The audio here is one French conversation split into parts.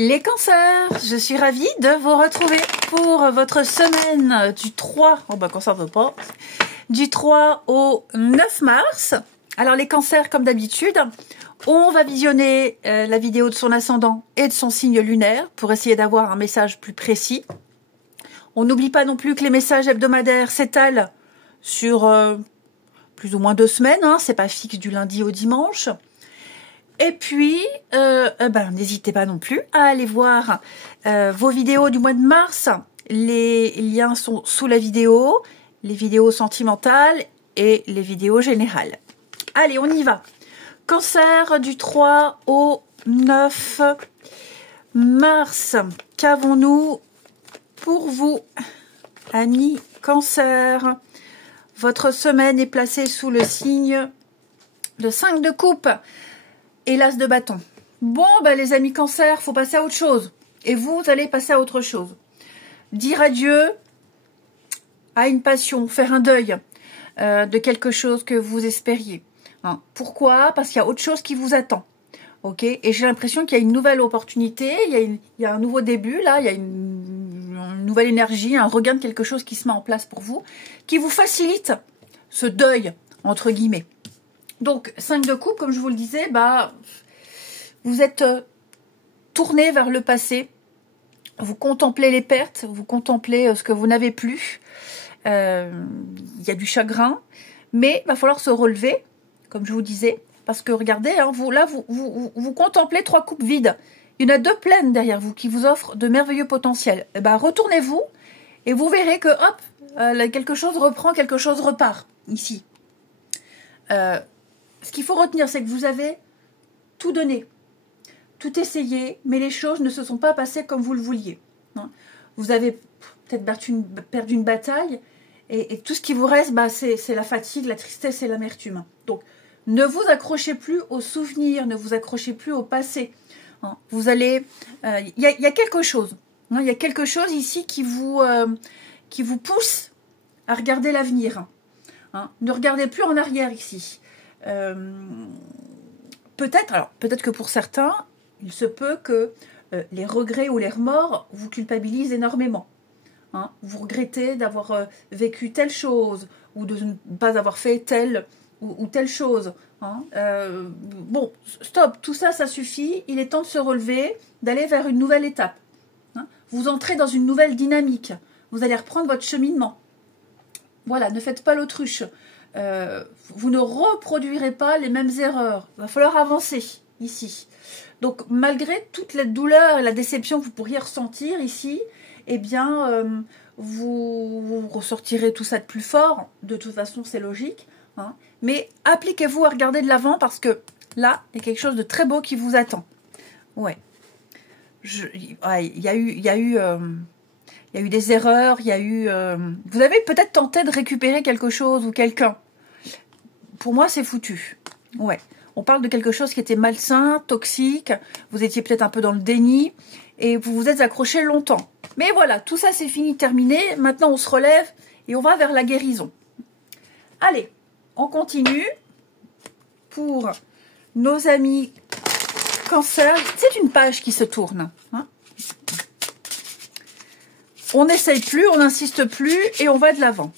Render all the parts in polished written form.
Les cancers, je suis ravie de vous retrouver pour votre semaine du 3, cancer veut pas, du 3 au 9 mars. Alors les cancers, comme d'habitude, on va visionner la vidéo de son ascendant et de son signe lunaire pour essayer d'avoir un message plus précis. On n'oublie pas non plus que les messages hebdomadaires s'étalent sur plus ou moins 2 semaines, hein, c'est pas fixe du lundi au dimanche. Et puis, n'hésitez pas non plus à aller voir vos vidéos du mois de mars. Les liens sont sous la vidéo, les vidéos sentimentales et les vidéos générales. Allez, on y va. Cancer du 3 au 9 mars. Qu'avons-nous pour vous, amis Cancer? Votre semaine est placée sous le signe de 5 de coupe et l'as de bâton. Bon, les amis Cancer, faut passer à autre chose. Et vous allez passer à autre chose. Dire adieu à une passion, faire un deuil de quelque chose que vous espériez. Hein. Pourquoi? Parce qu'il y a autre chose qui vous attend. Ok? Et j'ai l'impression qu'il y a une nouvelle opportunité, il y a un nouveau début, là, il y a une nouvelle énergie, un regain de quelque chose qui se met en place pour vous, qui vous facilite ce deuil, entre guillemets. Donc, 5 de coupe, comme je vous le disais, vous êtes tourné vers le passé, vous contemplez les pertes, vous contemplez ce que vous n'avez plus. Il y a du chagrin, mais il va falloir se relever, comme je vous disais, parce que regardez, hein, vous contemplez 3 coupes vides. Il y en a 2 pleines derrière vous qui vous offrent de merveilleux potentiels. Retournez-vous et vous verrez que, hop, quelque chose reprend, quelque chose repart, ici. Ce qu'il faut retenir, c'est que vous avez tout donné, tout essayé, mais les choses ne se sont pas passées comme vous le vouliez. Hein. Vous avez peut-être perdu une bataille, et tout ce qui vous reste, c'est la fatigue, la tristesse et l'amertume. Donc, ne vous accrochez plus aux souvenirs, ne vous accrochez plus au passé. Hein. Vous allez... Il y a quelque chose. Hein, il y a quelque chose ici qui vous pousse à regarder l'avenir. Hein. Ne regardez plus en arrière ici. Peut-être que pour certains, il se peut que les regrets ou les remords vous culpabilisent énormément. Hein, vous regrettez d'avoir vécu telle chose ou de ne pas avoir fait telle ou telle chose. Hein. Bon, stop, tout ça, ça suffit. Il est temps de se relever, d'aller vers une nouvelle étape. Hein. Vous entrez dans une nouvelle dynamique. Vous allez reprendre votre cheminement. Voilà, ne faites pas l'autruche. Vous ne reproduirez pas les mêmes erreurs. Il va falloir avancer ici. Donc, malgré toute la douleur et la déception que vous pourriez ressentir ici, eh bien, vous ressortirez tout ça de plus fort. De toute façon, c'est logique. Hein. Mais appliquez-vous à regarder de l'avant parce que là, il y a quelque chose de très beau qui vous attend. Ouais. Il y a eu des erreurs, vous avez peut-être tenté de récupérer quelque chose ou quelqu'un. Pour moi, c'est foutu. Ouais. On parle de quelque chose qui était malsain, toxique. Vous étiez peut-être un peu dans le déni et vous vous êtes accroché longtemps. Mais voilà, tout ça, c'est fini, terminé. Maintenant, on se relève et on va vers la guérison. Allez, on continue pour nos amis Cancer. C'est une page qui se tourne. Hein. On n'essaye plus, on n'insiste plus et on va de l'avant.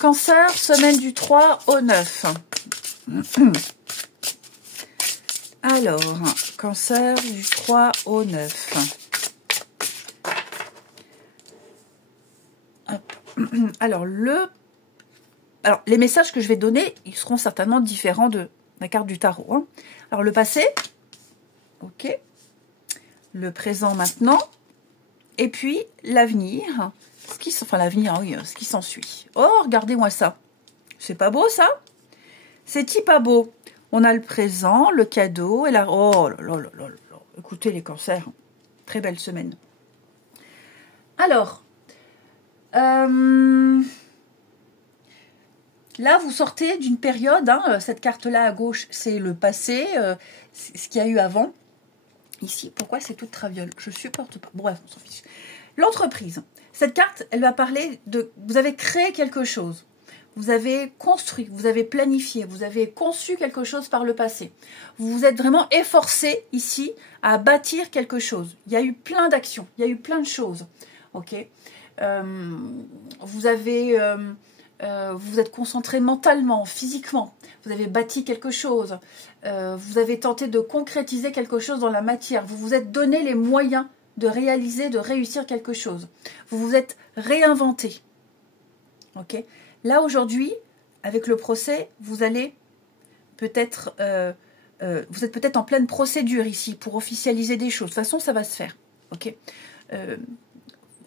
Cancer, semaine du 3 au 9. Alors, Cancer du 3 au 9. Hop. Alors, les messages que je vais donner, ils seront certainement différents de la carte du tarot. Hein. Alors, le passé, ok. Le présent maintenant. Et puis, l'avenir, l'avenir, oui, ce qui s'ensuit. Oh, regardez-moi ça. C'est pas beau, ça? C'est-il pas beau? On a le présent, le cadeau, et la... Oh là là là là là. Écoutez, les cancers, très belle semaine. Alors, là, vous sortez d'une période, hein, cette carte-là à gauche, c'est le passé, ce qu'il y a eu avant. Ici, pourquoi c'est toute traviole? Je supporte pas. Bref, on s'en fiche. L'entreprise. Cette carte, elle va parler de... Vous avez créé quelque chose. vous avez construit, vous avez planifié, vous avez conçu quelque chose par le passé. Vous vous êtes vraiment efforcé ici à bâtir quelque chose. Il y a eu plein d'actions, il y a eu plein de choses. Ok, vous êtes concentré mentalement, physiquement. Vous avez bâti quelque chose. Vous avez tenté de concrétiser quelque chose dans la matière. Vous vous êtes donné les moyens de réaliser, de réussir quelque chose. Vous vous êtes réinventé. Ok. Là, aujourd'hui, avec le procès, vous allez peut-être... vous êtes peut-être en pleine procédure ici pour officialiser des choses. De toute façon, ça va se faire. Ok.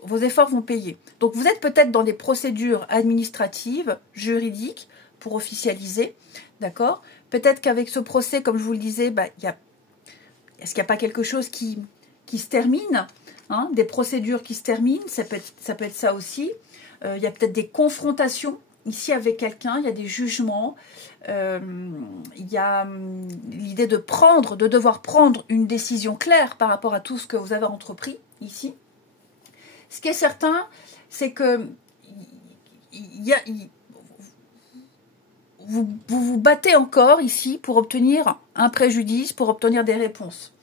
Vos efforts vont payer. Donc, vous êtes peut-être dans des procédures administratives, juridiques, pour officialiser. D'accord. Peut-être qu'avec ce procès, comme je vous le disais, bah, est-ce qu'il n'y a pas quelque chose qui se termine, hein, des procédures qui se terminent, ça peut être ça aussi. Il y a peut-être des confrontations ici avec quelqu'un, il y a des jugements, il y a l'idée de devoir prendre une décision claire par rapport à tout ce que vous avez entrepris ici. Ce qui est certain, c'est que vous vous battez encore ici pour obtenir un préjudice, pour obtenir des réponses.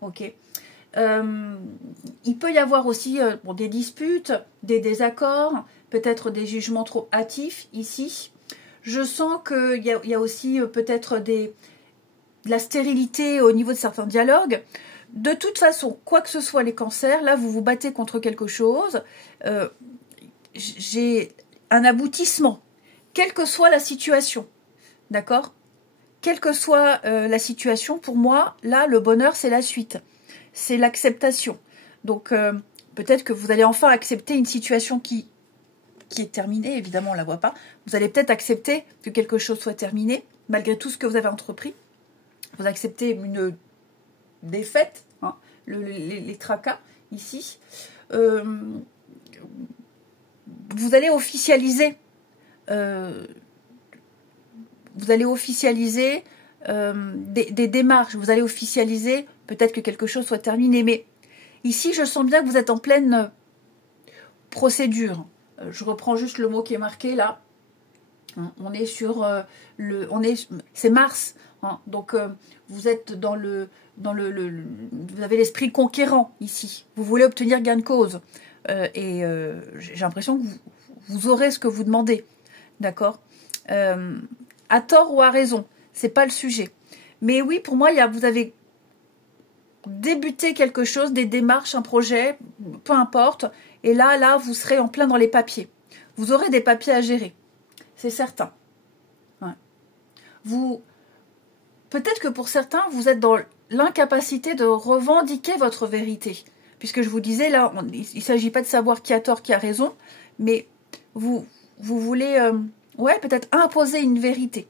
Ok. Il peut y avoir aussi des disputes, des désaccords, peut-être des jugements trop hâtifs ici. Je sens qu'il y a aussi peut-être de la stérilité au niveau de certains dialogues. De toute façon, quoi que ce soit les cancers, là vous vous battez contre quelque chose. J'ai un aboutissement, quelle que soit la situation. D'accord? Quelle que soit la situation, pour moi, là, le bonheur, c'est la suite. C'est l'acceptation. Donc, peut-être que vous allez enfin accepter une situation qui est terminée. Évidemment, on ne la voit pas. Vous allez peut-être accepter que quelque chose soit terminé, malgré tout ce que vous avez entrepris. Vous acceptez une défaite, hein, les tracas, ici. Vous allez officialiser... vous allez officialiser des démarches, vous allez officialiser peut-être que quelque chose soit terminé. Mais ici, je sens bien que vous êtes en pleine procédure. Je reprends juste le mot qui est marqué là. On est sur c'est Mars. Hein, donc, vous êtes vous avez l'esprit conquérant ici. Vous voulez obtenir gain de cause. J'ai l'impression que vous aurez ce que vous demandez. D'accord ? À tort ou à raison, c'est pas le sujet. Mais oui, pour moi, vous avez débuté quelque chose, des démarches, un projet, peu importe. Et là, vous serez en plein dans les papiers. Vous aurez des papiers à gérer, c'est certain. Ouais. Peut-être que pour certains, vous êtes dans l'incapacité de revendiquer votre vérité. Puisque je vous disais, là, il ne s'agit pas de savoir qui a tort, qui a raison, mais vous voulez... ouais, peut-être imposer une vérité.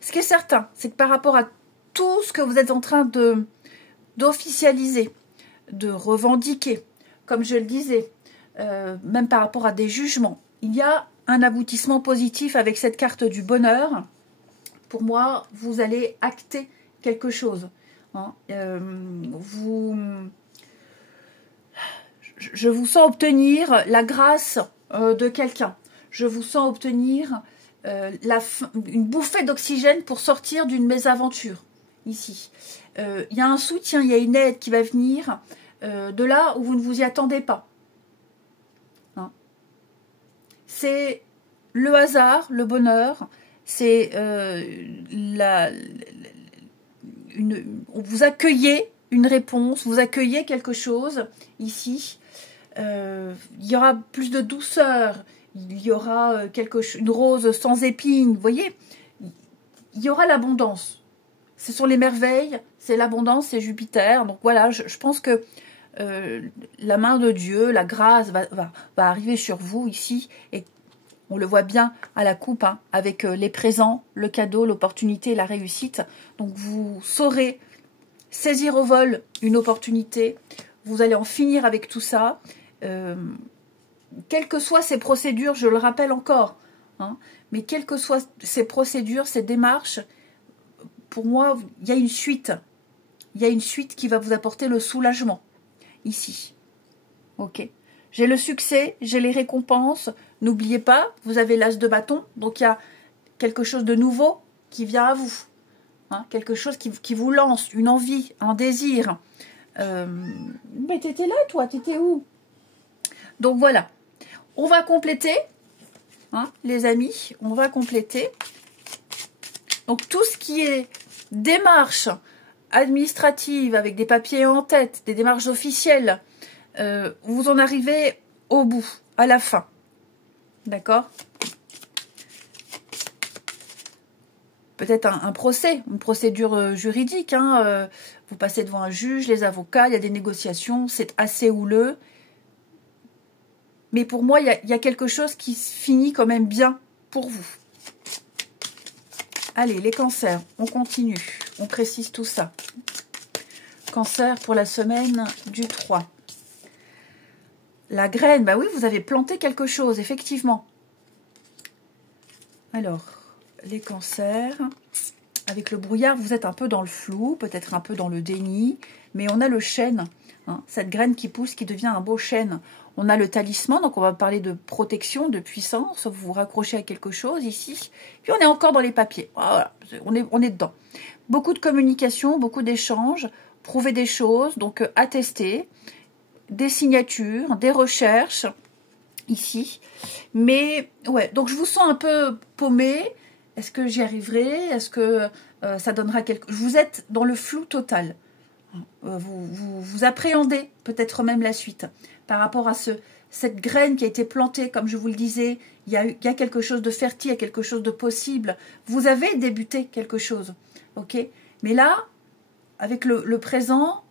Ce qui est certain, c'est que par rapport à tout ce que vous êtes en train d'officialiser, de revendiquer, comme je le disais, même par rapport à des jugements, il y a un aboutissement positif avec cette carte du bonheur. Pour moi, vous allez acter quelque chose. Hein. Je vous sens obtenir la grâce de quelqu'un. Je vous sens obtenir une bouffée d'oxygène pour sortir d'une mésaventure, ici. Il y a un soutien, il y a une aide qui va venir de là où vous ne vous y attendez pas. Hein. C'est le hasard, le bonheur, c'est vous accueillez une réponse, vous accueillez quelque chose, ici. Il y aura plus de douceur, il y aura une rose sans épines, vous voyez, il y aura l'abondance. Ce sont les merveilles, c'est l'abondance, c'est Jupiter. Donc voilà, je pense que la main de Dieu, la grâce va arriver sur vous ici. Et on le voit bien à la coupe, hein, avec les présents, le cadeau, l'opportunité, la réussite. Donc vous saurez saisir au vol une opportunité. Vous allez en finir avec tout ça. Quelles que soient ces procédures, je le rappelle encore, hein, mais quelles que soient ces procédures, ces démarches, pour moi, il y a une suite. Il y a une suite qui va vous apporter le soulagement, ici. Ok. J'ai le succès, j'ai les récompenses. N'oubliez pas, vous avez l'as de bâton, donc il y a quelque chose de nouveau qui vient à vous. Hein, quelque chose qui vous lance, une envie, un désir. Mais t'étais là, toi, t'étais où? Donc voilà, on va compléter, hein, les amis, on va compléter. Donc tout ce qui est démarche administrative avec des papiers en tête, des démarches officielles, vous en arrivez au bout, à la fin. D'accord? Peut-être un procès, une procédure juridique. Hein, vous passez devant un juge, les avocats, il y a des négociations, c'est assez houleux. Mais pour moi, il y a quelque chose qui se finit quand même bien pour vous. Allez, les cancers, on continue. On précise tout ça. Cancer pour la semaine du 3. La graine, bah oui, vous avez planté quelque chose, effectivement. Alors, les cancers, avec le brouillard, vous êtes un peu dans le flou, peut-être un peu dans le déni, mais on a le chêne, hein, cette graine qui pousse, qui devient un beau chêne. On a le talisman, donc on va parler de protection, de puissance, vous vous raccrochez à quelque chose ici, puis on est encore dans les papiers, voilà, on est dedans. Beaucoup de communication, beaucoup d'échanges, prouver des choses, donc attester, des signatures, des recherches, ici. Mais, ouais, donc je vous sens un peu paumé. Est-ce que j'y arriverai? Est-ce que ça donnera quelque... Vous êtes dans le flou total. Vous appréhendez peut-être même la suite. Par rapport à cette graine qui a été plantée, comme je vous le disais, il y a quelque chose de fertile, il y a quelque chose de possible. Vous avez débuté quelque chose, ok? Mais là, avec le présent,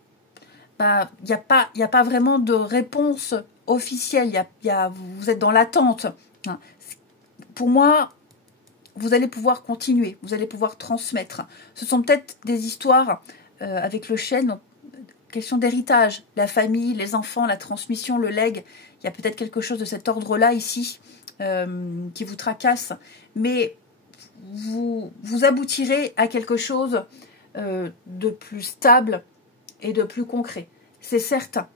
bah, il n'y a pas vraiment de réponse officielle. Vous êtes dans l'attente. Hein. Pour moi, vous allez pouvoir continuer, vous allez pouvoir transmettre. Ce sont peut-être des histoires avec le chêne, question d'héritage, la famille, les enfants, la transmission, le legs. Il y a peut-être quelque chose de cet ordre-là ici qui vous tracasse, mais vous aboutirez à quelque chose de plus stable et de plus concret. C'est certain,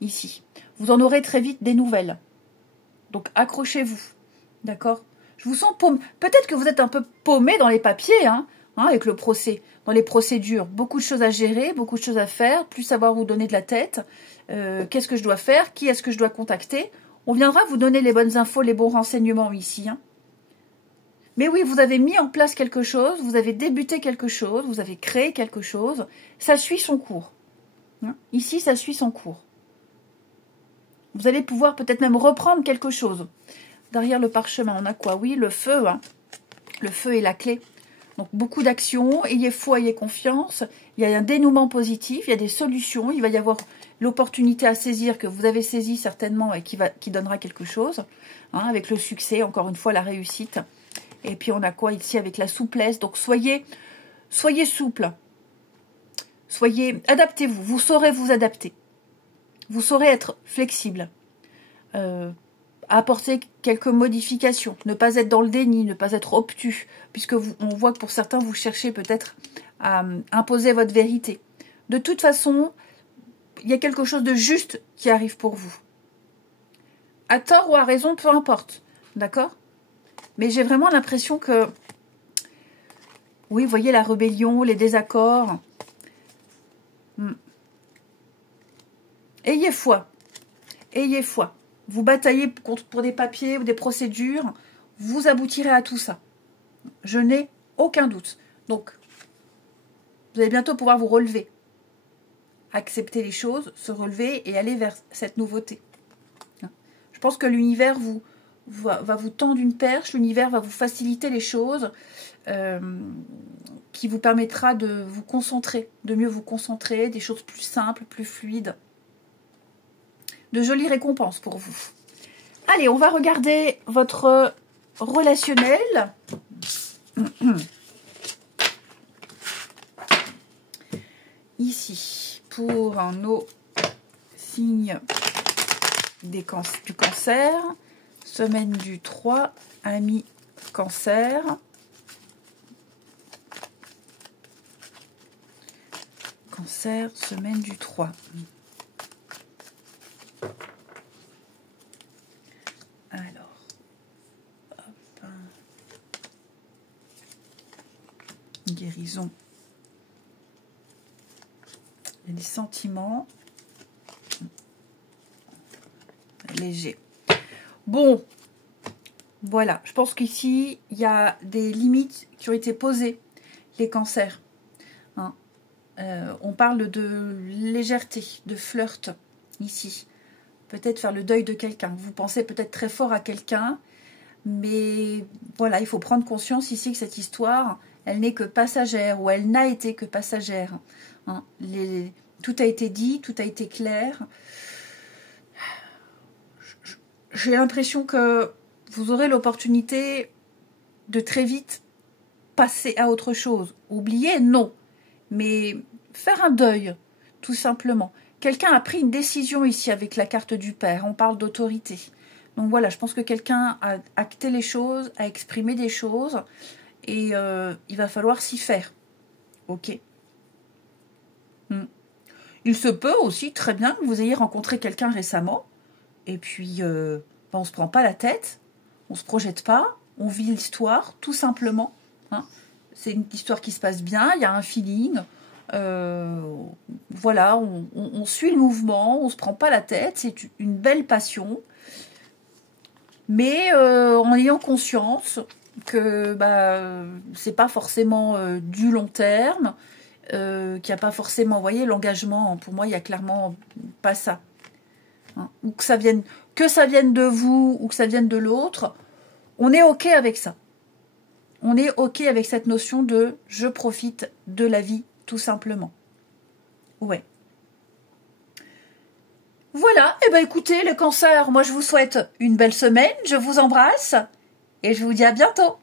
ici. Vous en aurez très vite des nouvelles. Donc accrochez-vous, d'accord? Je vous sens paumé. Peut-être que vous êtes un peu paumé dans les papiers, hein, avec le procès, dans les procédures. Beaucoup de choses à gérer, beaucoup de choses à faire, plus savoir où donner de la tête. Qu'est-ce que je dois faire? Qui est-ce que je dois contacter? On viendra vous donner les bonnes infos, les bons renseignements ici. Hein. Mais oui, vous avez mis en place quelque chose, vous avez débuté quelque chose, vous avez créé quelque chose. Ça suit son cours. Hein. Ici, ça suit son cours. Vous allez pouvoir peut-être même reprendre quelque chose. Derrière le parchemin, on a quoi? Oui, le feu. Hein. Le feu est la clé. Donc, beaucoup d'actions. Ayez foi, ayez confiance. Il y a un dénouement positif. Il y a des solutions. Il va y avoir l'opportunité à saisir que vous avez saisi certainement et qui donnera quelque chose. Hein, avec le succès, encore une fois, la réussite. Et puis, on a quoi ici avec la souplesse? Donc, soyez souple. Adaptez-vous. Vous saurez vous adapter. Vous saurez être flexible. Apporter quelques modifications, ne pas être dans le déni, ne pas être obtus, puisque on voit que pour certains, vous cherchez peut-être à imposer votre vérité. De toute façon, il y a quelque chose de juste qui arrive pour vous. À tort ou à raison, peu importe, d'accord? Mais j'ai vraiment l'impression que, oui, vous voyez la rébellion, les désaccords. Ayez foi, ayez foi. Vous bataillez pour des papiers ou des procédures, vous aboutirez à tout ça. Je n'ai aucun doute. Donc, vous allez bientôt pouvoir vous relever. Accepter les choses, se relever et aller vers cette nouveauté. Je pense que l'univers va vous tendre une perche, l'univers va vous faciliter les choses qui vous permettra de vous concentrer, de mieux vous concentrer, des choses plus simples, plus fluides. De jolies récompenses pour vous. Allez, on va regarder votre relationnel. Ici, pour nos signes du cancer. Semaine du 3, amis cancer. Cancer, semaine du 3. guérison. Il y a des sentiments légers. Bon, voilà. Je pense qu'ici, il y a des limites qui ont été posées, les cancers. Hein. On parle de légèreté, de flirt, ici. Peut-être faire le deuil de quelqu'un. Vous pensez peut-être très fort à quelqu'un, mais voilà, il faut prendre conscience ici que cette histoire, elle n'est que passagère, ou elle n'a été que passagère. Hein. Tout a été dit, tout a été clair. J'ai l'impression que vous aurez l'opportunité de très vite passer à autre chose. Oublier, non. Mais faire un deuil, tout simplement. Quelqu'un a pris une décision ici avec la carte du père. On parle d'autorité. Donc voilà, je pense que quelqu'un a acté les choses, a exprimé des choses. Et il va falloir s'y faire. Ok. Il se peut aussi très bien que vous ayez rencontré quelqu'un récemment. Et puis, on ne se prend pas la tête. On ne se projette pas. On vit l'histoire, tout simplement. Hein. C'est une histoire qui se passe bien. Il y a un feeling. Voilà, on suit le mouvement. On ne se prend pas la tête. C'est une belle passion. Mais en ayant conscience que c'est pas forcément du long terme, qu'il n'y a pas forcément, vous voyez, l'engagement, pour moi, il n'y a clairement pas ça. Hein. Ou que ça vienne de vous, ou que ça vienne de l'autre, on est OK avec ça. On est OK avec cette notion de « je profite de la vie », tout simplement. Ouais. Voilà, et écoutez, les cancers, moi je vous souhaite une belle semaine, je vous embrasse, et je vous dis à bientôt.